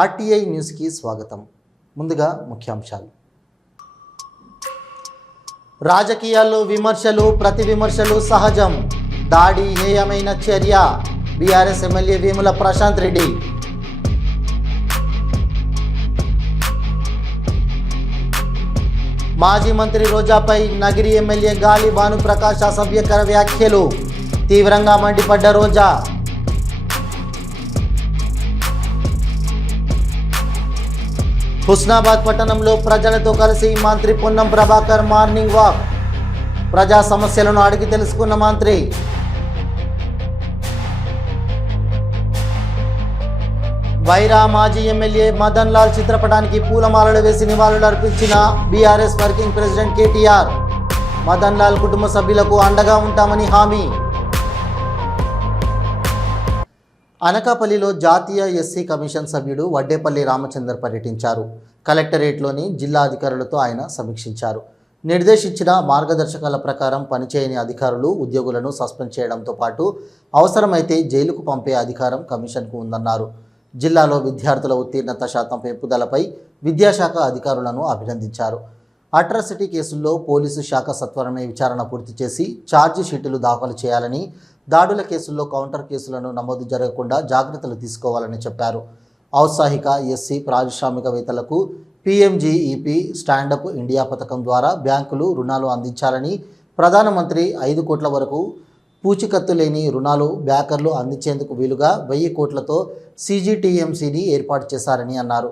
RTI న్యూస్కి స్వాగతం ముందుగా ముఖ్యాంశాలు రాజకీయాల్లో విమర్శలు ప్రతి విమర్శలు సహజం దాడి హేయమైన చర్య బీఆర్ఎస్ ఎమ్మెల్యే వేముల ప్రశాంత్ రెడ్డి మాజీ మంత్రి రోజాపై నగిరి ఎమ్మెల్యే గాలి భానుప్రకాష్ అసభ్యకర వ్యాఖ్యలు తీవ్రంగా మండిపడ్డ రోజా హుస్నాబాద్ పట్టణంలో ప్రజలతో కలిసి మంత్రి పొన్నం ప్రభాకర్ మార్నింగ్ వాక్ ప్రజా సమస్యలను అడిగి తెలుసుకున్న మంత్రి వైరా మాజీ ఎమ్మెల్యే మదన్ లాల్ చిత్రపటానికి పూలమాలలు వేసి నివాళులు అర్పించిన BRS working president KTR Madan Lal కుటుంబ సభ్యులకు అండగా ఉంటామని హామీ అనకాపల్లిలో జాతీయ ఎస్సీ కమిషన్ సభ్యుడు వడ్డేపల్లి రామచందర్ పర్యటించారు కలెక్టరేట్లోని జిల్లా అధికారులతో ఆయన సమీక్షించారు నిర్దేశించిన మార్గదర్శకాల ప్రకారం పనిచేయని అధికారులు ఉద్యోగులను సస్పెండ్ చేయడంతో పాటు అవసరమైతే జైలుకు పంపే అధికారం కమిషన్కు ఉందన్నారు జిల్లాలో విద్యార్థుల ఉత్తీర్ణత శాతం పెంపుదలపై విద్యాశాఖ అధికారులను అభినందించారు అట్రాసిటీ కేసుల్లో పోలీసు శాఖ సత్వరమే విచారణ పూర్తి చేసి ఛార్జీ షీటులు దాఖలు చేయాలని దాడుల కేసుల్లో కౌంటర్ కేసులను నమోదు జరగకుండా జాగ్రత్తలు తీసుకోవాలని చెప్పారు ఔత్సాహిక ఎస్సీ పారిశ్రామికవేత్తలకు పీఎంజీఈపీ స్టాండప్ ఇండియా పథకం ద్వారా బ్యాంకులు రుణాలు అందించాలని ప్రధానమంత్రి ఐదు కోట్ల వరకు పూచికత్తు లేని రుణాలు బ్యాకర్లు అందించేందుకు వీలుగా వెయ్యి కోట్లతో సీజీటీఎంసీని ఏర్పాటు చేశారని అన్నారు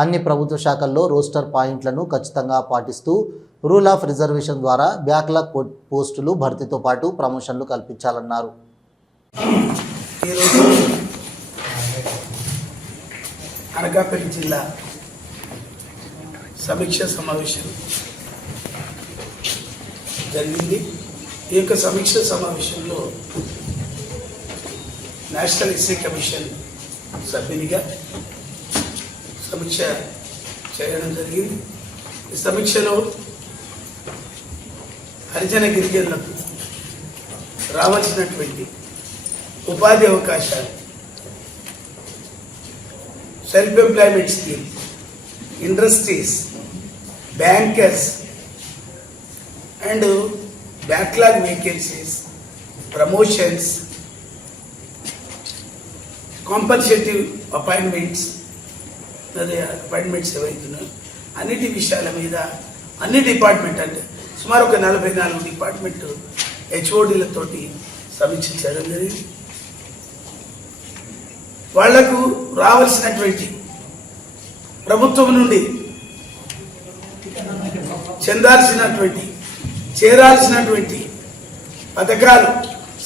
అన్ని ప్రభుత్వ శాఖల్లో రోస్టర్ పాయింట్లను ఖచ్చితంగా పాటిస్తూ రూల్ ఆఫ్ రిజర్వేషన్ ద్వారా బ్యాక్లాగ్ పోస్టులు భర్తీతో పాటు ప్రమోషన్లు కల్పించాలన్నారు అనకాపల్లి జిల్లా సమీక్ష సమావేశం జరిగింది ఈ యొక్క సమీక్ష సమావేశంలో నేషనల్ ఎస్సీ కమిషన్ సభ్యునిగా సమీక్ష చేయడం జరిగింది ఈ సమీక్షలో హరిజన గిరిజనులకు రావాల్సినటువంటి ఉపాధి అవకాశాలు self employment scheme industries bankers and backlog vacancies promotions compassionate appointments appointments ఏవైతున్నాయో అన్నిటి విషయాల మీద అన్ని డిపార్ట్మెంట్ అంటే సుమారు ఒక నలభై నాలుగు డిపార్ట్మెంట్ హెచ్ఓడీలతోటి సమీక్ష చేయడం జరిగింది వాళ్లకు రావాల్సినటువంటి ప్రభుత్వం నుండి చెందాల్సినటువంటి చేరాల్సినటువంటి పథకాలు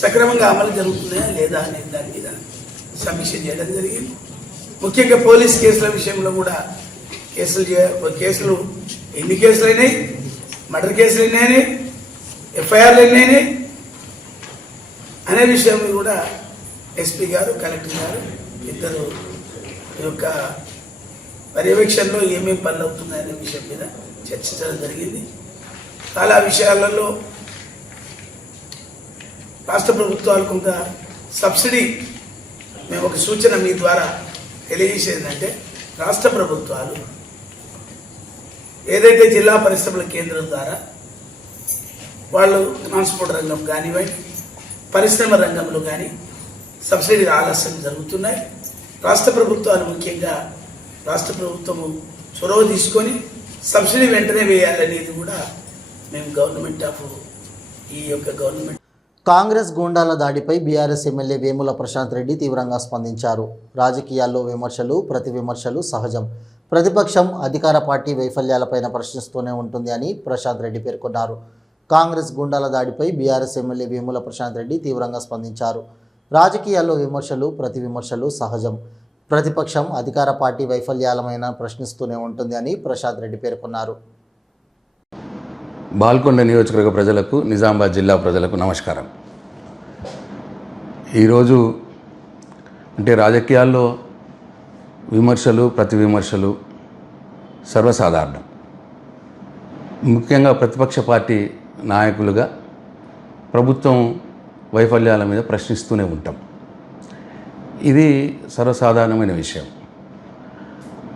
సక్రమంగా అమలు జరుగుతున్నాయా లేదా అనే దాని మీద సమీక్ష చేయడం జరిగింది ముఖ్యంగా పోలీస్ కేసుల విషయంలో కూడా కేసులు కేసులు ఎన్ని కేసులైనాయి మర్డర్ కేసులు ఎన్ని ఎఫ్ఐఆర్లు ఎన్ని అనే విషయంలో కూడా ఎస్పీ గారు కలెక్టర్ గారు ఇద్దరు యొక్క పర్యవేక్షణలో ఏమేమి పనులు అవుతున్నాయనే విషయం మీద చర్చించడం జరిగింది చాలా విషయాలలో రాష్ట్ర ప్రభుత్వాలు కొంత సబ్సిడీ మేము ఒక సూచన మీ ద్వారా తెలియజేసేదంటే రాష్ట్ర ప్రభుత్వాలు ఏదైతే జిల్లా పరిశ్రమల కేంద్రం ద్వారా వాళ్ళు ట్రాన్స్పోర్ట్ రంగం కానివ్వండి పరిశ్రమ రంగంలో కానీ సబ్సిడీ ఆలస్యం జరుగుతున్నాయి రాష్ట్ర ప్రభుత్వాలు ముఖ్యంగా రాష్ట్ర ప్రభుత్వము చొరవ తీసుకొని సబ్సిడీ వెంటనే వేయాలనేది కూడా మేము గవర్నమెంట్ ఆఫ్ ఈ యొక్క గవర్నమెంట్ కాంగ్రెస్ గూండాల దాడిపై బీఆర్ఎస్ ఎమ్మెల్యే వేముల ప్రశాంత్ రెడ్డి తీవ్రంగా స్పందించారు రాజకీయాల్లో విమర్శలు ప్రతి విమర్శలు సహజం ప్రతిపక్షం అధికార పార్టీ వైఫల్యాలపైన ప్రశ్నిస్తూనే ఉంటుంది అని ప్రశాంత్ రెడ్డి పేర్కొన్నారు కాంగ్రెస్ గుండాల దాడిపై బీఆర్ఎస్ ఎమ్మెల్యే వేముల ప్రశాంత్ రెడ్డి తీవ్రంగా స్పందించారు రాజకీయాల్లో విమర్శలు ప్రతి విమర్శలు సహజం ప్రతిపక్షం అధికార పార్టీ వైఫల్యాలమైన ప్రశ్నిస్తూనే ఉంటుంది అని ప్రశాంత్ రెడ్డి పేర్కొన్నారు బాల్కొండ నియోజకవర్గ ప్రజలకు నిజామాబాద్ జిల్లా ప్రజలకు నమస్కారం ఈరోజు అంటే రాజకీయాల్లో విమర్శలు ప్రతి విమర్శలు సర్వసాధారణం ముఖ్యంగా ప్రతిపక్ష పార్టీ నాయకులుగా ప్రభుత్వం వైఫల్యాల మీద ప్రశ్నిస్తూనే ఉంటాం ఇది సర్వసాధారణమైన విషయం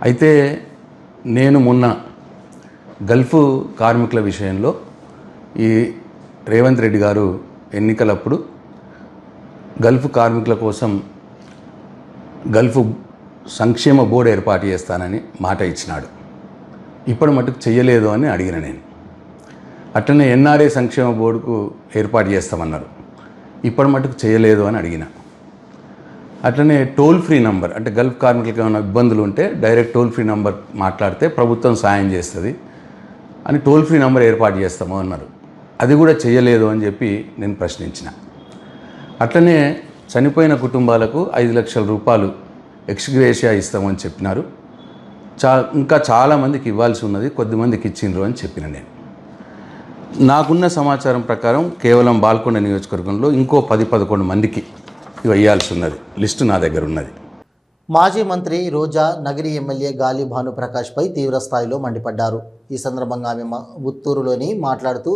అయితే నేను మొన్న గల్ఫ్ కార్మికుల విషయంలో ఈ రేవంత్ రెడ్డి గారు ఎన్నికలప్పుడు గల్ఫ్ కార్మికుల కోసం గల్ఫ్ సంక్షేమ బోర్డు ఏర్పాటు చేస్తానని మాట ఇచ్చినాడు ఇప్పటి మటుకు చేయలేదు అని అడిగిన నేను అట్లనే ఎన్ఆర్ఏ సంక్షేమ బోర్డుకు ఏర్పాటు చేస్తామన్నారు ఇప్పటి మటుకు చేయలేదు అని అడిగిన అట్లనే టోల్ ఫ్రీ నంబర్ అంటే గల్ఫ్ కార్మికులకు ఏమైనా ఇబ్బందులు ఉంటే డైరెక్ట్ టోల్ ఫ్రీ నంబర్ మాట్లాడితే ప్రభుత్వం సాయం చేస్తుంది అని టోల్ ఫ్రీ నంబర్ ఏర్పాటు చేస్తాము అన్నారు అది కూడా చేయలేదు అని చెప్పి నేను ప్రశ్నించిన అట్లనే చనిపోయిన కుటుంబాలకు ఐదు లక్షల రూపాయలు ఎక్స్గ్రేషియా ఇస్తామని చెప్పినారు చా ఇంకా చాలామందికి ఇవ్వాల్సి ఉన్నది కొద్దిమందికి ఇచ్చిండ్రు అని చెప్పిన నేను నాకున్న సమాచారం ప్రకారం కేవలం బాల్కొండ నియోజకవర్గంలో ఇంకో పది పదకొండు మందికి ఇవ్వాల్సి ఉన్నది లిస్టు నా దగ్గర ఉన్నది మాజీ మంత్రి రోజా నగరి ఎమ్మెల్యే గాలి భానుప్రకాష్పై తీవ్రస్థాయిలో మండిపడ్డారు ఈ సందర్భంగా ఆమె ఉత్తూరులోని మాట్లాడుతూ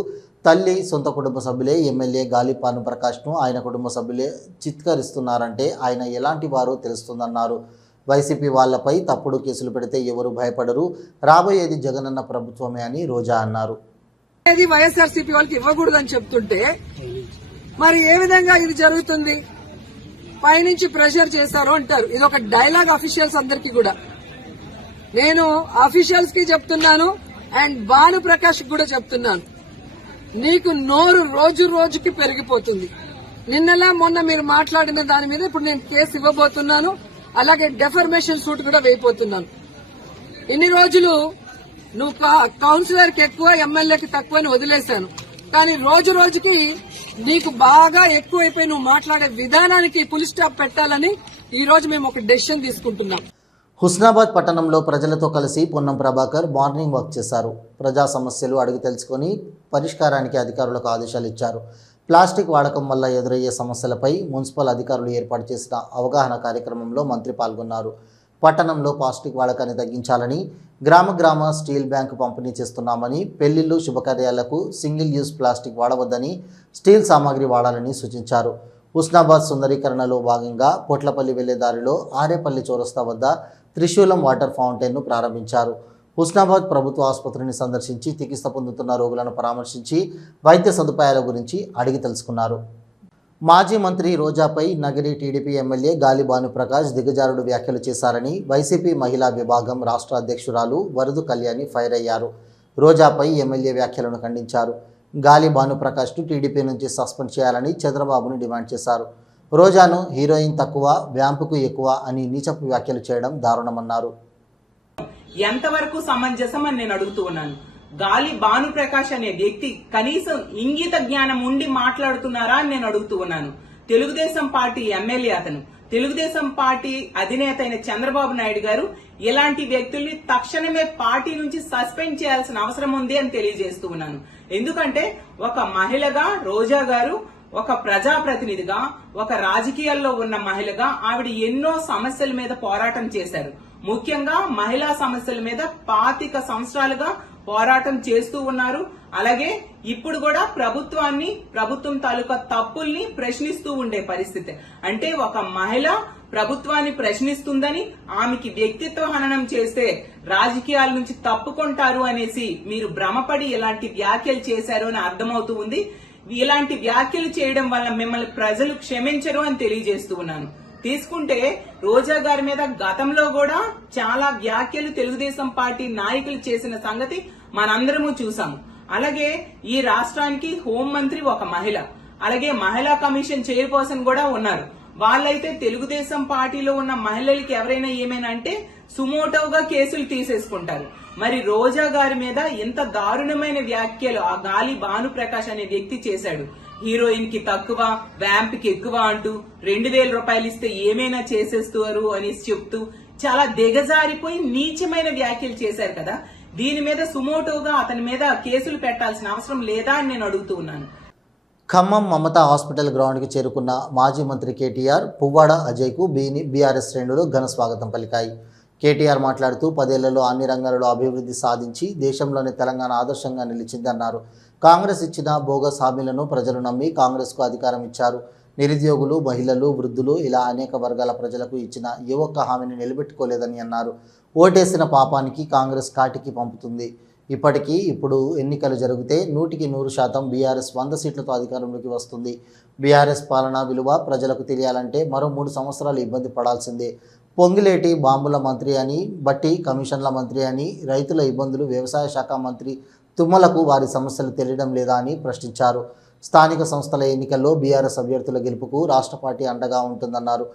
తల్లి సొంత కుటుంబ సభ్యులే ఎమ్మెల్యే గాలిపాను ప్రకాష్ను ఆయన కుటుంబ సభ్యులే చిత్కరిస్తున్నారంటే ఆయన ఎలాంటి వారు తెలుస్తుందన్నారు వైసీపీ వాళ్లపై తప్పుడు కేసులు పెడితే ఎవరు భయపడరు రాబోయేది జగనన్న ప్రభుత్వమే అని రోజా అన్నారు వైఎస్ఆర్సీపీ వాళ్ళకి ఇవ్వకూడదని చెప్తుంటే మరి ఏ విధంగా ఇది జరుగుతుంది పైనుంచి ప్రెషర్ చేశారు అంటారు ఇది ఒక డైలాగ్ అఫీషియల్స్ అందరికి కూడా నేను అఫీషియల్స్ కి చెప్తున్నాను అండ్ భాను ప్రకాష్ కూడా చెప్తున్నాను నీకు నోరు రోజు రోజుకి పెరిగిపోతుంది నిన్నలా మొన్న మీరు మాట్లాడిన దాని మీద ఇప్పుడు నేను కేసు ఇవ్వబోతున్నాను అలాగే డెఫర్మేషన్ సూట్ కూడా వేయబోతున్నాను ఇన్ని రోజులు నువ్వు కౌన్సిలర్కి ఎక్కువ ఎమ్మెల్యేకి తక్కువ అని వదిలేశాను కానీ రోజు రోజుకి నీకు బాగా ఎక్కువైపోయి నువ్వు మాట్లాడే విధానానికి పులిస్టాప్ స్టాప్ పెట్టాలని ఈ రోజు మేము ఒక డెసిషన్ తీసుకుంటున్నాం హుస్నాబాద్ పట్టణంలో ప్రజలతో కలిసి పొన్నం ప్రభాకర్ మార్నింగ్ వాక్ చేశారు ప్రజా సమస్యలు అడిగి తెలుసుకొని పరిష్కారానికి అధికారులకు ఆదేశాలు ఇచ్చారు ప్లాస్టిక్ వాడకం వల్ల ఎదురయ్యే సమస్యలపై మున్సిపల్ అధికారులు ఏర్పాటు చేసిన అవగాహన కార్యక్రమంలో మంత్రి పాల్గొన్నారు పట్టణంలో ప్లాస్టిక్ వాడకాన్ని తగ్గించాలని గ్రామ గ్రామ స్టీల్ బ్యాంకు పంపిణీ చేస్తున్నామని పెళ్లిళ్ళు శుభకార్యాలకు సింగిల్ యూజ్ ప్లాస్టిక్ వాడవద్దని స్టీల్ సామాగ్రి వాడాలని సూచించారు హుస్నాబాద్ సుందరీకరణలో భాగంగా పొట్లపల్లి వెళ్లే దారిలో ఆరేపల్లి చౌరస్తా వద్ద త్రిశూలం వాటర్ ఫౌంటైన్ను ప్రారంభించారు హుస్నాబాద్ ప్రభుత్వ ఆసుపత్రిని సందర్శించి చికిత్స పొందుతున్న రోగులను పరామర్శించి వైద్య సదుపాయాల గురించి అడిగి తెలుసుకున్నారు మాజీ మంత్రి రోజాపై నగరి టీడీపీ ఎమ్మెల్యే గాలి భానుప్రకాష్ దిగజారుడు వ్యాఖ్యలు చేశారని వైసీపీ మహిళా విభాగం రాష్ట్ర అధ్యక్షురాలు వరదు కళ్యాణి ఫైర్ అయ్యారు రోజాపై ఎమ్మెల్యే వ్యాఖ్యలను ఖండించారు గాలి భానుప్రకాష్ను టీడీపీ నుంచి సస్పెండ్ చేయాలని చంద్రబాబును డిమాండ్ చేశారు రోజాను హీరోయిన్ తక్కువ వ్యాంపుకు ఎక్కువ అని నీచపు వ్యాఖ్యలు చేయడం దారుణమన్నారు ఎంతవరకు సమంజసం అని నేను అడుగుతూ ఉన్నాను గాలి భానుప్రకాష్ అనే వ్యక్తి కనీసం ఇంగిత జ్ఞానం ఉండి మాట్లాడుతున్నారా అని నేను అడుగుతూ ఉన్నాను తెలుగుదేశం పార్టీ ఎమ్మెల్యే అతను తెలుగుదేశం పార్టీ అధినేత అయిన చంద్రబాబు నాయుడు గారు ఇలాంటి వ్యక్తుల్ని తక్షణమే పార్టీ నుంచి సస్పెండ్ చేయాల్సిన అవసరం ఉంది అని తెలియజేస్తూ ఉన్నాను ఎందుకంటే ఒక మహిళగా రోజా గారు ఒక ప్రజాప్రతినిధిగా ఒక రాజకీయాల్లో ఉన్న మహిళగా ఆవిడ ఎన్నో సమస్యల మీద పోరాటం చేశారు ముఖ్యంగా మహిళా సమస్యల మీద పాతిక సంవత్సరాలుగా పోరాటం చేస్తూ ఉన్నారు అలాగే ఇప్పుడు కూడా ప్రభుత్వాన్ని ప్రభుత్వం తాలూకా తప్పుల్ని ప్రశ్నిస్తూ ఉండే పరిస్థితి అంటే ఒక మహిళ ప్రభుత్వాన్ని ప్రశ్నిస్తుందని ఆమెకి వ్యక్తిత్వ హననం చేస్తే రాజకీయాల నుంచి తప్పుకుంటారు అనేసి మీరు భ్రమపడి ఇలాంటి వ్యాఖ్యలు చేశారు అని అర్థమవుతూ ఉంది ఇలాంటి వ్యాఖ్యలు చేయడం వల్ల మిమ్మల్ని ప్రజలు క్షమించరు అని తెలియజేస్తూ ఉన్నాను తీసుకుంటే రోజా గారి మీద గతంలో కూడా చాలా వ్యాఖ్యలు తెలుగుదేశం పార్టీ నాయకులు చేసిన సంగతి మనందరము చూసాము అలాగే ఈ రాష్ట్రానికి హోం మంత్రి ఒక మహిళ అలాగే మహిళా కమిషన్ చైర్పర్సన్ కూడా ఉన్నారు వాళ్ళైతే తెలుగుదేశం పార్టీలో ఉన్న మహిళలకి ఎవరైనా ఏమైనా అంటే సుమోటోగా కేసులు తీసేసుకుంటారు మరి రోజా గారి మీద ఎంత దారుణమైన వ్యాఖ్యలు ఆ గాలి భాను ప్రకాష్ అనే వ్యక్తి చేశాడు హీరోయిన్ కి తక్కువ వ్యాంప్ కి ఎక్కువ అంటూ రెండు వేల రూపాయలు ఇస్తే ఏమైనా చేసేస్తారు అని చెప్తూ చాలా దిగజారిపోయి నీచమైన వ్యాఖ్యలు చేశారు కదా దీని మీద సుమోటోగా అతని మీద కేసులు పెట్టాల్సిన అవసరం లేదా అని నేను అడుగుతూ ఉన్నాను ఖమ్మం మమతా హాస్పిటల్ గ్రౌండ్కి చేరుకున్న మాజీ మంత్రి కేటీఆర్ పువ్వాడ అజయ్కు బీని బీఆర్ఎస్ శ్రేణులు ఘన స్వాగతం పలికాయి కేటీఆర్ మాట్లాడుతూ పదేళ్లలో అన్ని రంగాలలో అభివృద్ధి సాధించి దేశంలోని తెలంగాణ ఆదర్శంగా నిలిచిందన్నారు కాంగ్రెస్ ఇచ్చిన బోగస్ హామీలను ప్రజలు నమ్మి కాంగ్రెస్కు అధికారం ఇచ్చారు నిరుద్యోగులు మహిళలు వృద్ధులు ఇలా అనేక వర్గాల ప్రజలకు ఇచ్చిన ఏ ఒక్క హామీని నిలబెట్టుకోలేదని అన్నారు ఓటేసిన పాపానికి కాంగ్రెస్ కాటికి పంపుతుంది ఇప్పటికీ ఇప్పుడు ఎన్నికలు జరిగితే నూటికి నూరు శాతం బీఆర్ఎస్ వంద సీట్లతో అధికారంలోకి వస్తుంది బీఆర్ఎస్ పాలన విలువ ప్రజలకు తెలియాలంటే మరో మూడు సంవత్సరాలు ఇబ్బంది పడాల్సిందే పొంగిలేటి బాంబుల మంత్రి అని బట్టి కమిషన్ల మంత్రి అని రైతుల ఇబ్బందులు వ్యవసాయ శాఖ మంత్రి తుమ్మలకు వారి సమస్యలు తెలియడం లేదా అని ప్రశ్నించారు స్థానిక సంస్థల ఎన్నికల్లో బీఆర్ఎస్ అభ్యర్థుల గెలుపుకు రాష్ట్ర పార్టీ అండగా ఉంటుందన్నారు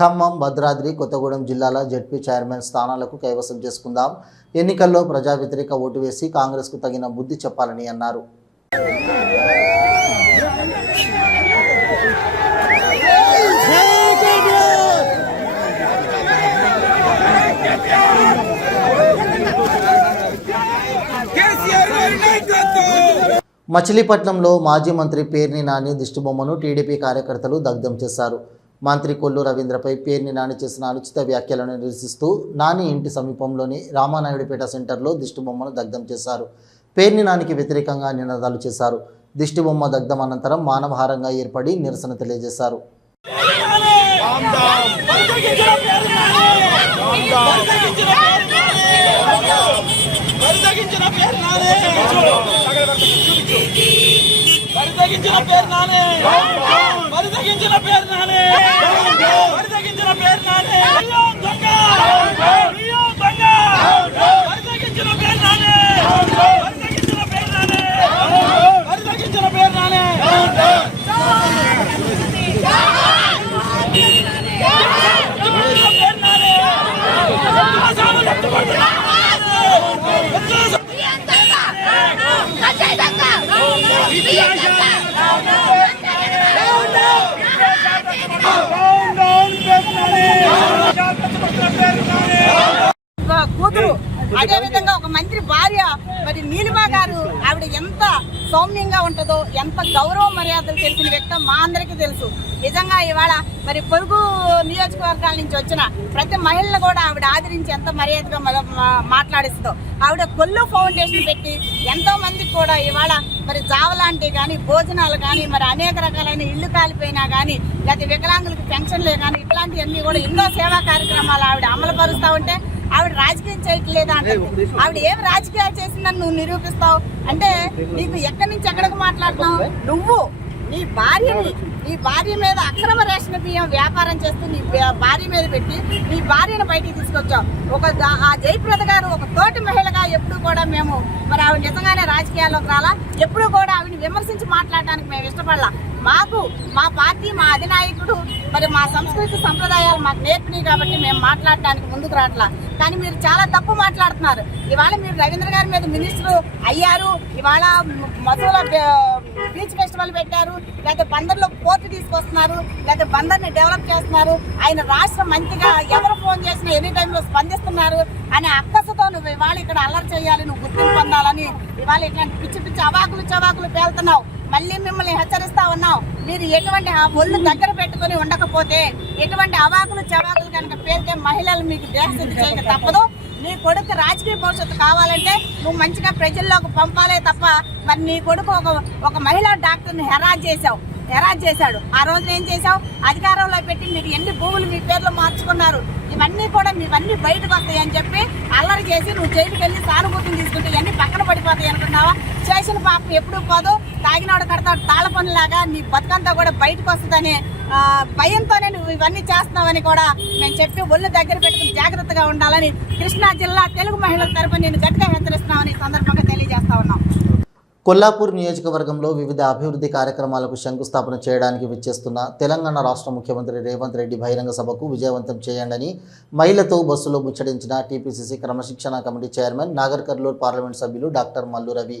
ఖమ్మం భద్రాద్రి కొత్తగూడెం జిల్లాల జడ్పీ చైర్మన్ స్థానాలకు కైవసం చేసుకుందాం ఎన్నికల్లో ప్రజా వ్యతిరేక ఓటు వేసి కాంగ్రెస్కు తగిన బుద్ధి చెప్పాలని అన్నారు మచిలీపట్నంలో మాజీ మంత్రి పేర్ని నాని దిష్టిబొమ్మను టీడీపీ కార్యకర్తలు దగ్ధం చేశారు మంత్రి కొల్లు రవీంద్రపై పేర్ని నాని చేసిన అనుచిత వ్యాఖ్యలను నిరసిస్తూ నాని ఇంటి సమీపంలోని రామానాయుడుపేట సెంటర్లో దిష్టిబొమ్మను దగ్ధం చేశారు పేర్ని నానికి వ్యతిరేకంగా నినాదాలు చేశారు దిష్టిబొమ్మ దగ్ధం అనంతరం మానవహారంగా ఏర్పడి నిరసన తెలియజేశారు బరి తగ్గించిన పేరు నానే అదేవిధంగా ఒక మంత్రి భార్య మరి నీలిమా గారు ఆవిడ ఎంత సౌమ్యంగా ఉంటుందో ఎంత గౌరవ మర్యాదలు తెలిసిన వ్యక్తం మా అందరికీ తెలుసు నిజంగా ఇవాళ మరి పొరుగు నియోజకవర్గాల నుంచి వచ్చిన ప్రతి మహిళను కూడా ఆవిడ ఆదరించి ఎంత మర్యాదగా మాట్లాడిస్తుందో ఆవిడ కొల్లు ఫౌండేషన్ పెట్టి ఎంతో మందికి కూడా ఇవాళ మరి జావలాంటి కానీ భోజనాలు కానీ మరి అనేక రకాలైన ఇల్లు కాలిపోయినా కానీ లేకపోతే వికలాంగులకు పెన్షన్లే కానీ ఇట్లాంటివన్నీ కూడా ఎన్నో సేవా కార్యక్రమాలు ఆవిడ అమలుపరుస్తూ ఉంటే ఆవిడ రాజకీయం చేయట్లేదా అంటుంది ఆవిడ ఏం రాజకీయాలు చేసిందని నువ్వు నిరూపిస్తావు అంటే నీకు ఎక్కడి నుంచి ఎక్కడికి మాట్లాడుతున్నావు నువ్వు నీ భార్యని నీ భార్య మీద అక్రమ రేషన్ బియ్యం వ్యాపారం చేస్తూ నీ భార్య మీద పెట్టి నీ భార్యను బయటికి తీసుకొచ్చావు ఒక ఆ జయప్రద గారు ఒక తోటి మహిళ ఎప్పుడు కూడా మేము మరి ఆవిడ నిజంగానే రాజకీయాల్లోకి రాలా ఎప్పుడు కూడా ఆవిడని విమర్శించి మాట్లాడడానికి మేము ఇష్టపడలా మాకు మా పార్టీ మా అధినాయకుడు మరి మా సంస్కృతి సంప్రదాయాలు మాకు నేర్పినాయి కాబట్టి మేము మాట్లాడటానికి ముందుకు రావట్లా కానీ మీరు చాలా తప్పు మాట్లాడుతున్నారు ఇవాళ మీరు రవీంద్ర గారి మీద మినిస్టర్ అయ్యారు ఇవాళ మధుల బీచ్ ఫెస్టివల్ పెట్టారు లేకపోతే బందర్లో పోర్టు తీసుకొస్తున్నారు లేకపోతే బందర్ని డెవలప్ చేస్తున్నారు ఆయన రాష్ట్ర మంత్రిగా ఎవరు ఫోన్ చేసినా ఎనీ టైంలో స్పందిస్తున్నారు అనే అక్కసతో నువ్వు ఇవాళ ఇక్కడ అల్లరి చేయాలి నువ్వు గుర్తింపు పొందాలని ఇవాళ ఇట్లాంటి పిచ్చి పిచ్చి అవాకులు చవాకులు పేలుతున్నావు మళ్ళీ మిమ్మల్ని హెచ్చరిస్తా ఉన్నావు మీరు ఎటువంటి ఆ ఒళ్ళు దగ్గర పెట్టుకుని ఉండకపోతే ఎటువంటి అవాకులు చవాకులు కనుక పేరితే మహిళలు మీకు దేహశుద్ధి చేయక తప్పదు నీ కొడుకు రాజకీయ భవిష్యత్తు కావాలంటే నువ్వు మంచిగా ప్రజల్లోకి పంపాలే తప్ప మరి నీ కొడుకు ఒక ఒక మహిళా డాక్టర్ని హెరాజ్ చేశావు హెరాజ్ చేశాడు ఆ రోజున ఏం చేశావు అధికారంలో పెట్టి మీరు ఎన్ని భూములు మీ పేర్లు మార్చుకున్నారు ఇవన్నీ కూడా ఇవన్నీ బయటకు వస్తాయి అని చెప్పి అల్లరి చేసి నువ్వు జైలుకి వెళ్ళి సానుభూతిని తీసుకుంటే ఇవన్నీ పక్కన పడిపోతాయి అనుకున్నావా చేసిన పాపం ఎప్పుడు పోదు తాగినాడు కడతాడు తాళ పనులాగా నీ బతుకంతా కూడా బయటకు వస్తుందని భయంతోనే నువ్వు ఇవన్నీ చేస్తున్నావని కూడా మేము చెప్పి ఒళ్ళు దగ్గర పెట్టుకుని జాగ్రత్తగా ఉండాలని కృష్ణా జిల్లా తెలుగు మహిళల తరపున నేను గట్టిగా హెచ్చరిస్తున్నామని సందర్భంగా తెలియజేస్తా ఉన్నాం కొల్లాపూర్ నియోజకవర్గంలో వివిధ అభివృద్ధి కార్యక్రమాలకు శంకుస్థాపన చేయడానికి విచ్చేస్తున్న తెలంగాణ రాష్ట్ర ముఖ్యమంత్రి రేవంత్ రెడ్డి బహిరంగ సభకు విజయవంతం చేయండి మహిళతో బస్సులో ముచ్చడించిన టీపీసీసీ క్రమశిక్షణ కమిటీ చైర్మన్ నాగర్ పార్లమెంట్ సభ్యులు డాక్టర్ మల్లు రవి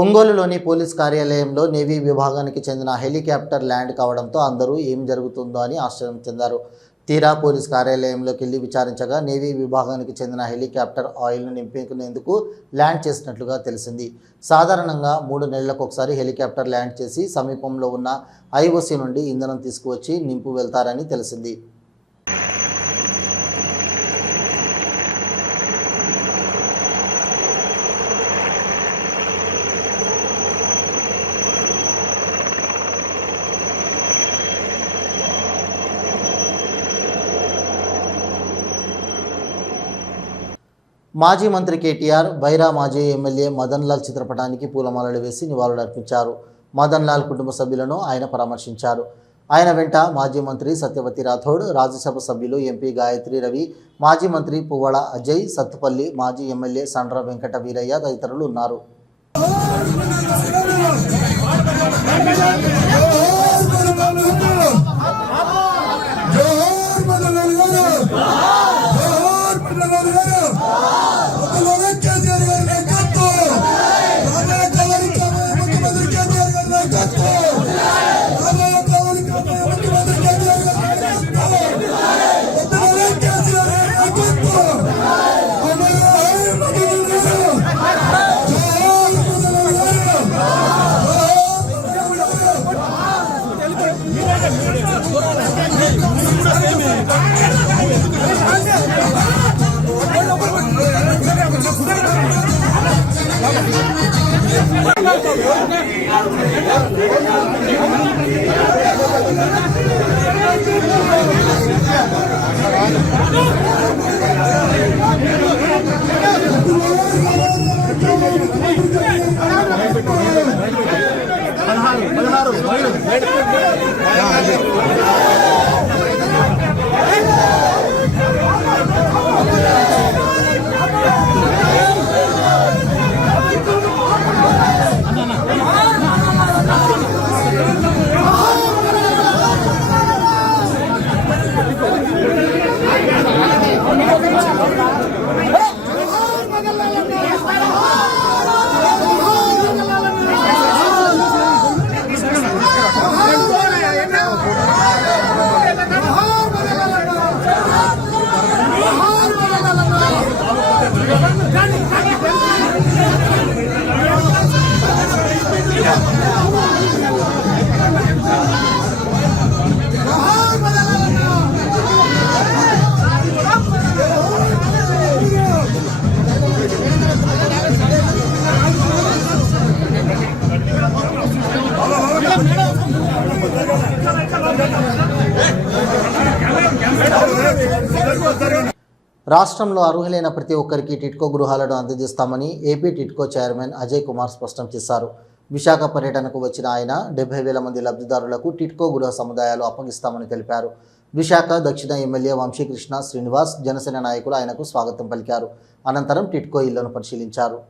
ఒంగోలులోని పోలీస్ కార్యాలయంలో నేవీ విభాగానికి చెందిన హెలికాప్టర్ ల్యాండ్ కావడంతో అందరూ ఏం జరుగుతుందో అని ఆశ్చర్యం చెందారు తీరా పోలీస్ కార్యాలయంలోకి వెళ్ళి విచారించగా నేవీ విభాగానికి చెందిన హెలికాప్టర్ ఆయిల్ను నింపుకునేందుకు ల్యాండ్ చేసినట్లుగా తెలిసింది సాధారణంగా మూడు నెలలకు ఒకసారి హెలికాప్టర్ ల్యాండ్ చేసి సమీపంలో ఉన్న ఐఓసీ నుండి ఇంధనం తీసుకువచ్చి నింపు వెళ్తారని తెలిసింది మాజీ మంత్రి కేటీఆర్ బైరా మాజీ ఎమ్మెల్యే మదన్ లాల్ చిత్రపటానికి పూలమాలలు వేసి అర్పించారు మదన్ లాల్ కుటుంబ సభ్యులను ఆయన పరామర్శించారు ఆయన వెంట మాజీ మంత్రి సత్యవతి రాథోడ్ రాజ్యసభ సభ్యులు ఎంపీ గాయత్రి రవి మాజీ మంత్రి పువ్వాడ అజయ్ సత్తుపల్లి మాజీ ఎమ్మెల్యే సండ్ర వెంకట వీరయ్య తదితరులు ఉన్నారు పదహారు పదహారు రాష్ట్రంలో అర్హులైన ప్రతి ఒక్కరికి టిట్కో గృహాలను అందజేస్తామని AP TIDCO chairman Ajay Kumar స్పష్టం చేశారు విశాఖ పర్యటనకు వచ్చిన ఆయన డెబ్బై వేల మంది లబ్ధిదారులకు టిట్కో గృహ సముదాయాలు అప్పగిస్తామని తెలిపారు విశాఖ దక్షిణ ఎమ్మెల్యే వంశీకృష్ణ శ్రీనివాస్ జనసేన నాయకులు ఆయనకు స్వాగతం పలికారు అనంతరం టిట్కో ఇళ్లను పరిశీలించారు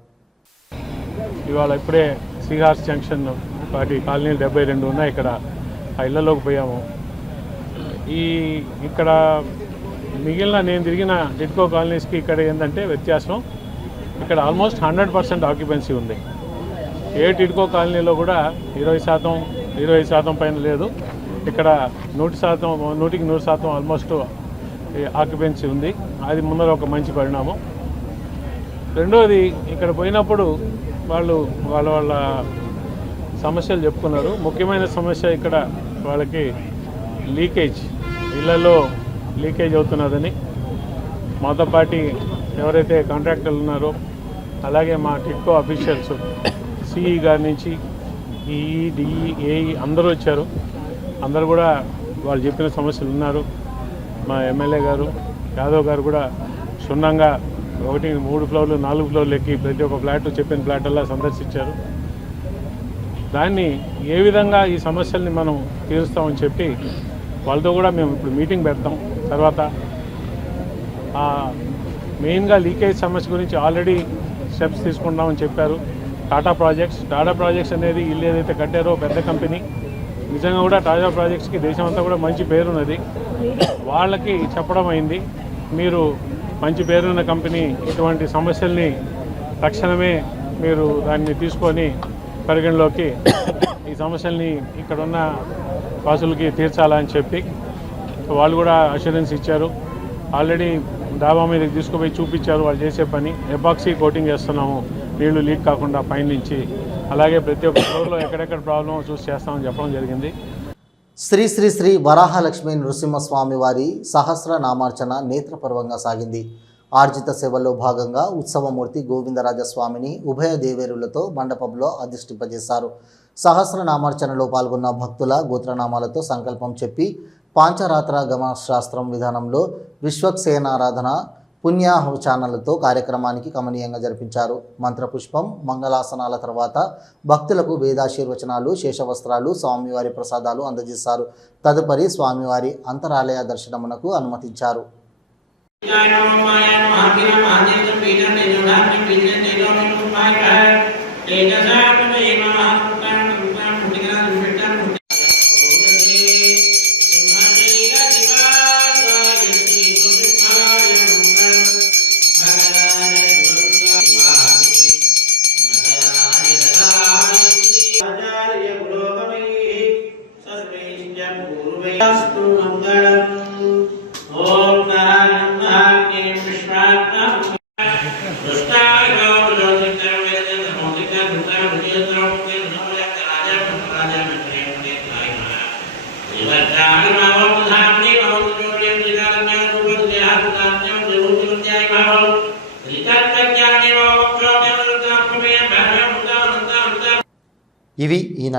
ఇవాళ ఇప్పుడే శ్రీహార్స్ జంక్షన్ వాటి కాలనీలు డెబ్బై రెండు ఉన్నాయి ఇక్కడ ఆ ఇళ్లలోకి పోయాము ఈ ఇక్కడ మిగిలిన నేను తిరిగిన డిట్కో కాలనీస్కి ఇక్కడ ఏంటంటే వ్యత్యాసం ఇక్కడ ఆల్మోస్ట్ హండ్రెడ్ పర్సెంట్ ఆక్యుపెన్సీ ఉంది ఏ టిడ్కో కాలనీలో కూడా ఇరవై శాతం ఇరవై శాతం పైన లేదు ఇక్కడ నూటి శాతం నూటికి నూరు శాతం ఆల్మోస్ట్ ఆక్యుపెన్సీ ఉంది అది ముందర ఒక మంచి పరిణామం రెండోది ఇక్కడ పోయినప్పుడు వాళ్ళు వాళ్ళ వాళ్ళ సమస్యలు చెప్పుకున్నారు ముఖ్యమైన సమస్య ఇక్కడ వాళ్ళకి లీకేజ్ ఇళ్లలో లీకేజ్ అవుతున్నదని మాతో పాటి ఎవరైతే కాంట్రాక్టర్లు ఉన్నారో అలాగే మా టిక్కో అఫీషియల్స్ సిఈ గారి నుంచి ఈఈ డిఈ ఏఈ అందరూ వచ్చారు అందరు కూడా వాళ్ళు చెప్పిన సమస్యలు ఉన్నారు మా ఎమ్మెల్యే గారు యాదవ్ గారు కూడా క్షుణ్ణంగా ఒకటి మూడు ఫ్లోర్లు నాలుగు ఫ్లోర్లు ఎక్కి ప్రతి ఒక్క ఫ్లాట్ చెప్పిన ఫ్లాట్ అలా సందర్శించారు దాన్ని ఏ విధంగా ఈ సమస్యల్ని మనం తీరుస్తామని చెప్పి వాళ్ళతో కూడా మేము ఇప్పుడు మీటింగ్ పెడతాం తర్వాత మెయిన్గా లీకేజ్ సమస్య గురించి ఆల్రెడీ స్టెప్స్ తీసుకుంటున్నామని చెప్పారు టాటా ప్రాజెక్ట్స్ టాటా ప్రాజెక్ట్స్ అనేది ఇల్లు ఏదైతే కట్టారో పెద్ద కంపెనీ నిజంగా కూడా టాటా ప్రాజెక్ట్స్కి దేశమంతా కూడా మంచి పేరున్నది వాళ్ళకి చెప్పడం అయింది మీరు మంచి పేరున్న కంపెనీ ఇటువంటి సమస్యల్ని తక్షణమే మీరు దాన్ని తీసుకొని పరిగణలోకి ఈ సమస్యల్ని ఇక్కడున్న వాసులకి తీర్చాలని చెప్పి వాళ్ళు కూడా అష్యూరెన్స్ ఇచ్చారు ఆల్రెడీ డాబా మీదకి తీసుకుపోయి చూపించారు వాళ్ళు చేసే పని ఎబాక్సీ కోటింగ్ చేస్తున్నాము నీళ్లు లీక్ కాకుండా పైనుంచి అలాగే ప్రతి ఒక్క ఫ్లోర్లో ఎక్కడెక్కడ ప్రాబ్లం చూసి చేస్తామని చెప్పడం జరిగింది శ్రీ శ్రీ శ్రీ వరాహలక్ష్మి నృసింహస్వామి వారి సహస్ర నామార్చన నేత్రపర్వంగా సాగింది ఆర్జిత సేవల్లో భాగంగా ఉత్సవమూర్తి గోవిందరాజస్వామిని ఉభయ దేవేరులతో మండపంలో సహస్ర నామార్చనలో పాల్గొన్న భక్తుల గోత్రనామాలతో సంకల్పం చెప్పి పాంచరాత్ర గమ శాస్త్రం విధానంలో విశ్వక్సేనారాధన పుణ్యాహం ఛానళ్లతో కార్యక్రమానికి కమనీయంగా జరిపించారు మంత్రపుష్పం మంగళాసనాల తర్వాత భక్తులకు వేదాశీర్వచనాలు శేషవస్త్రాలు స్వామివారి ప్రసాదాలు అందజేశారు తదుపరి స్వామివారి అంతరాలయ దర్శనమునకు అనుమతించారు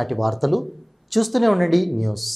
ఈనాటి వార్తలు చూస్తూనే ఉండండి న్యూస్